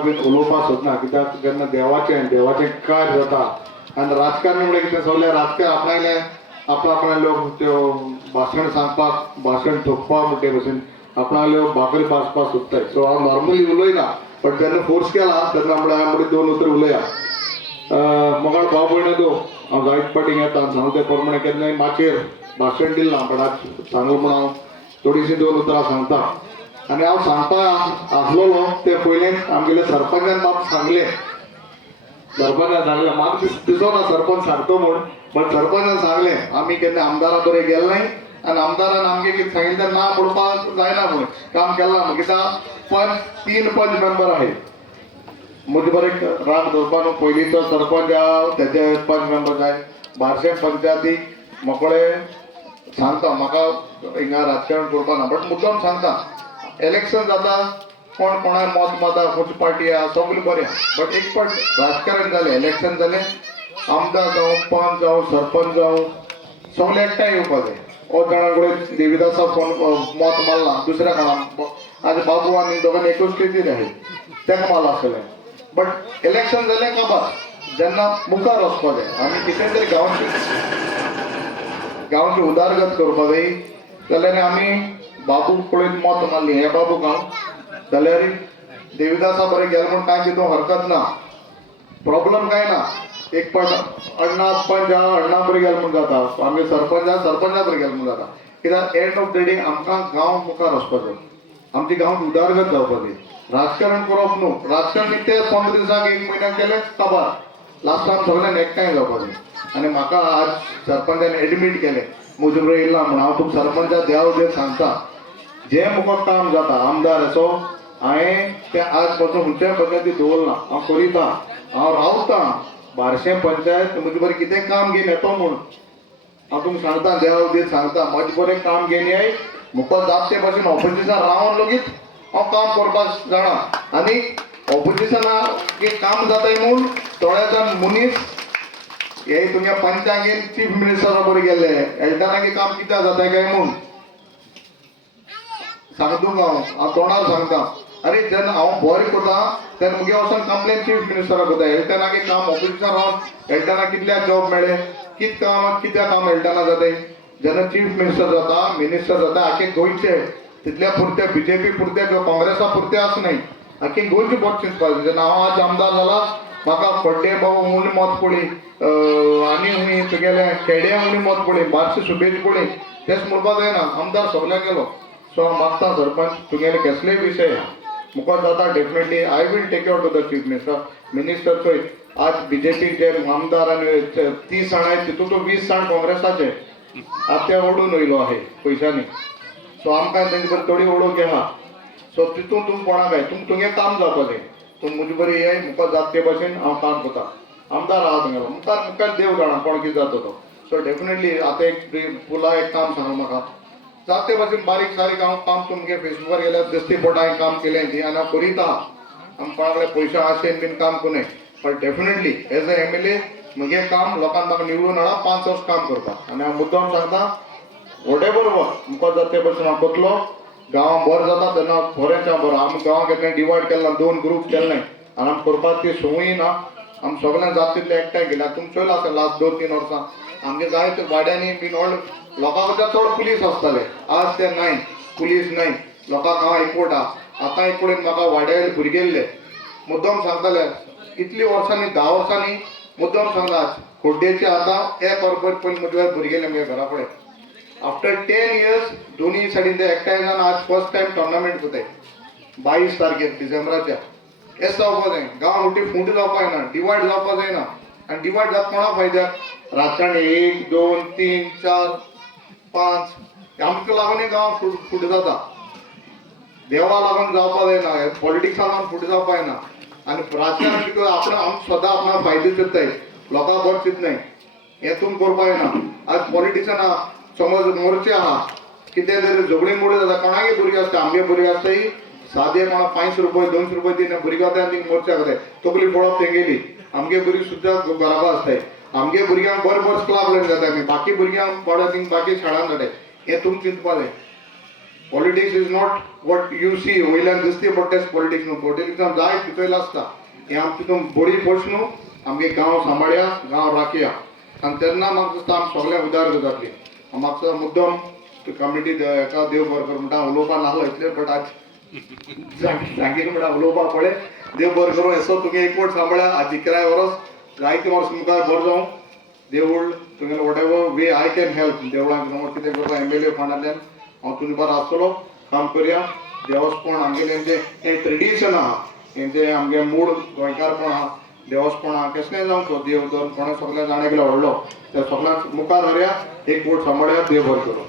Bin उलोवपाक सोदना कित्याक जेन्ना देवाचें कार्य जाता आनी राजकारण म्हणल्यार कितें सगळें राजकारण आपणाले आपणा लोक त्यो भाशण सांगपाक भाशण ठोकपाक म्हणटे भशेन आपणाले भाकरी भाजपाक सोदताय. सो हांव नॉर्मली उलयना बट जेन्ना फोर्स केला तेन्ना हांवें दोन उतर उलया. मोगाळ भाव भयण तूं हांव जायत पाटींग येता सांगू ते प्रमाणे केन्नाय माचयेर भाशण दिलां बट आज सांगू म्हूण हांव थोडीशीं दोन उतरां सांगता. आनी हांव सांगपा आसलोलो ते पयलेंच आमगेले सरपंचान म्हाका सांगलें म्हाका दिसना सरपंच सांगतो म्हूण बट सरपंचान सांगलें आमी केन्ना आमदारा बरें गेले नाय आनी आमदारान आमगे कितें सांगिल्लें ना पडपाक जायना म्हूण काम केलां म्हूण कित्याक 3 पंच मेंबर आहाय म्हजे बरें राग धरपा न्हू. पयलींचो सरपंच तेजे 5 मेंबर जाय बार्शें पंचायतीक मोकळें सांगता म्हाका हिंगा राजकारण करपा ना बट मुद्दम सांगता इलेक्शन जाता कोण कोणा मत माता खंयची पार्टी आहा सगळें बरें बट एक फावट राजकारण जालें इलेक्शन जालें आमदार जावं पंच जावं सरपंच जावं सगळे एकठांय येवपाक जाय. हो जाणा कडेन देविदासा फोन मत मारला दुसऱ्या कोणाक आज बाबू आनी दोगांनी एकूच स्टेजीर आहाय तेका मारला आसतलें बट इलेक्शन जालें काबार जेन्ना मुखार वचपा जाय आमी कितें तरी गांवची उदारगत करपा जाय जाल्यार आमी बाबू पळयत मत मारली हे बाबू गांव जाल्यार देविदासा बरें गेले म्हूण कांय तितून हरकत ना प्रॉब्लम कांय ना. एक फावट अण्णा पंच अण्णा बरें गेले म्हूण जाता आमगे सरपंचा बरें गेले म्हूण जाता कित्याक एंड ऑफ द डे आमकां गांव मुखार वचपा जाय आमची गांव उदारगत जावपा जाय. राजकारण करप न्हू राजकारण ते 15 दिसांक 1 म्हयन्याक केलें काबार लास्टाक सगळ्यांक एकठांय जावपा जाय. आनी म्हाका आज सरपंचान एडमीट केलें म्हजे बरें येयला म्हूण हांव तुका सरपंचा देव सांगता जे मुखार काम जाता आमदार असो हांवें तें आज पासून खंयच्याय पद्दती दवरना हांव करिता हांव रावता बार्शें पंचायत म्हजे बरें कितें काम घेवन येतो म्हूण हांव तुमकां सांगता देव सांगता म्हजें बरें काम घेवन येय मुखार जाता ते भाशेन ऑपोजिशन रावन लेगीत हांव काम करपाक जाणा. आनी ऑपोजिशनाक काम जाताय म्हूण थोडे जाण मनीस हे तुमच्या पंचांगेन चीफ मिनिस्टरा बरें गेले एल्टनागे काम कित्याक जाताय काय म्हूण सांगतो हांव तोंडार सांगता. अरे जेन्ना हांव बरें करता तेन्ना मुगे वचोन कंप्लेन चीफ मिनिस्टराक कोता एल्टनागे काम ऑपोजिशन रावन एल्टना कितल्याक जॉब मेळ्ळे कित्या काम एल्टना जाताय. जेन्ना चीफ मिनिस्टर जाता आख्खे गोंयचे तितल्या पुरते बीजेपी पुरते किंवा काँग्रेसा पुरते आसनाय आख्खे गोंयचे बरें चिंतपाक जाय. जेन्ना हांव आज आमदार जाला म्हाका फड्डे बाबू म्हूण मत पळय आनी हुंय तुगेले खेड्या म्हूण मत पळय बार्शी सुबेज पळय तेच म्हणपाक जायना आमदार सगळ्याक गेलो. सो हांव मागता सरपंच तुगेले कसलेय विशय मुखार जाता definitely I will take out to the chief minister पळय आज बीजेपी जे आमदार आनी 30 जाण आहेत तितूंतलो 20 जाण काँग्रेसाचे आज ते ओडून वयलो आहे पयशांनी. सो आमकां तेंचे बरें थोडी ओळख आहा. सो तितून तुम कोणाक जाय तुमगे काम जावपा जाय तुम म्हजे बरें ये मुखार जाता ते भाशेन हांव काम करता आमदार आहा तुगेलो मुखार देव जाणा कोण कितें जाता तो. सो डेफिनेटली आतां एक पुला एक काम सांग म्हाका जाता ते भाशेन बारीक सारीक हांव काम तुमगे फेसबुकार गेल्यार दिसती पोटा हांवें काम केलें ती आनी हांव करिता आमी कोणा कडेन पयशे आशेन बीन काम कोन्नाय but definitely as a MLA म्हगे काम लोकांक म्हाका निवडून हाडा 5 वर्स काम करपाक आनी हांव मुद्दाम सांगता वॉटेवर मुखार जाता ते भाशेन हांव करतलो. गांवां बरें जाता तेन्ना खरेंच बरो आमी गांवां केन्ना डिवायड केला 2 ग्रूप केले नाय आनी आमी करपाक ती संवय ना आमी सगळ्यांक जाता तितले एकठांय केल्या. तुमचो चोयला आसा लास्ट 2-3 वर्सां आमगे जायते वाड्यांनी बीन लोकां कडल्यान चड पुलीस आसताले आज ते नाय पुलीस नाय लोकांक हांव एकवटा आतां एक कडेन म्हाका वाड्याले भुरगेल्ले मुद्दम सांगताले इतली वर्सांनी 10 वर्सांनी मुद्दम सांगता खोड्डेचे आतां 1 वर्स पयलीं म्हजे भुरगेले म्हगे घरा कडेन आफ्टर 10 इयर्स दोनी सायडीन ते एकठांय जावन आज फर्स्ट टायम टोर्नामेंट जाताय 22 तारखेर डिसेंबराच्या. हें जावपा जाय गांव मोठी फूट जावपा जायना डिवायड जावपा जायना आनी डिवायड जाता कोणा फायद्याक राजकारण 1 2 3 4 5 आमकां लागून गांव फूट जाता देवा लागून जावपा जायना पॉलिटिक्सा लागून फूट जावपा जायना आनी राजकारण आपण आमी स्वता आपणाक फायदो चिंतताय लोकांक बरें चिंतनाय हें तुम करपा जायना. आज पॉलिटिशना समज मोर्चे आहा कितें तरी झगडी मोडी जाता कोणागे भुरगीं आसता आमगे भुरगीं आसताय सादे कोणा 500 रुपये 200 रुपये दिवन भुरगीं आतां मोर्चा करताय तकली पळोवप तेंगेली आमगे भुरगीं सुद्दां घराबा आसताय आमगे भुरग्यांक बरें फर्स्ट क्लास जाता बाकी भुरग्यांक पडत बाकी शाळांत जाताय हें तुम चिंतपा जाय. Politics is not what you see वयल्यान दिसती बट तेच पॉलिटिक्स न्हू. पॉलिटिक्सान जाय चितयला आसता की आमी तितून बडी पडच न्हू, आमगे गांव सांबाळया, गांव राखया, आनी तेन्ना म्हाका दिसता आमी सगळ्यांक उदार जातली. म्हाका मुद्दम कम्युनिटी हेका देव बरें करूं म्हणटा. उलोवपा नासलो इतले बट आज सांगितलं म्हणटा उलोवपा पळय. देव बरें करूं. असो तुमी एकवट सांबाळ्या. आज 11 वर्स जायते वर्स मुखार बरें जावं. देवूळ तुगेलें whatever way I can help देवळांक कितें करता MLA फंडांतल्यान हांव तुमी बरो आसतलो. काम करया. देवस्पण आमगेलें जें ट्रेडिशन आहा, हेंचें आमगे मूळ गोंयकारपण आहा, देवस्पण आहा, कसलेंय जावं तो देव जर कोणें सगळ्या जाणे गेलो व्हडलो त्या सगळ्यांक मुखार हाडया, एकवट सांबाळया. देव बरें करूं.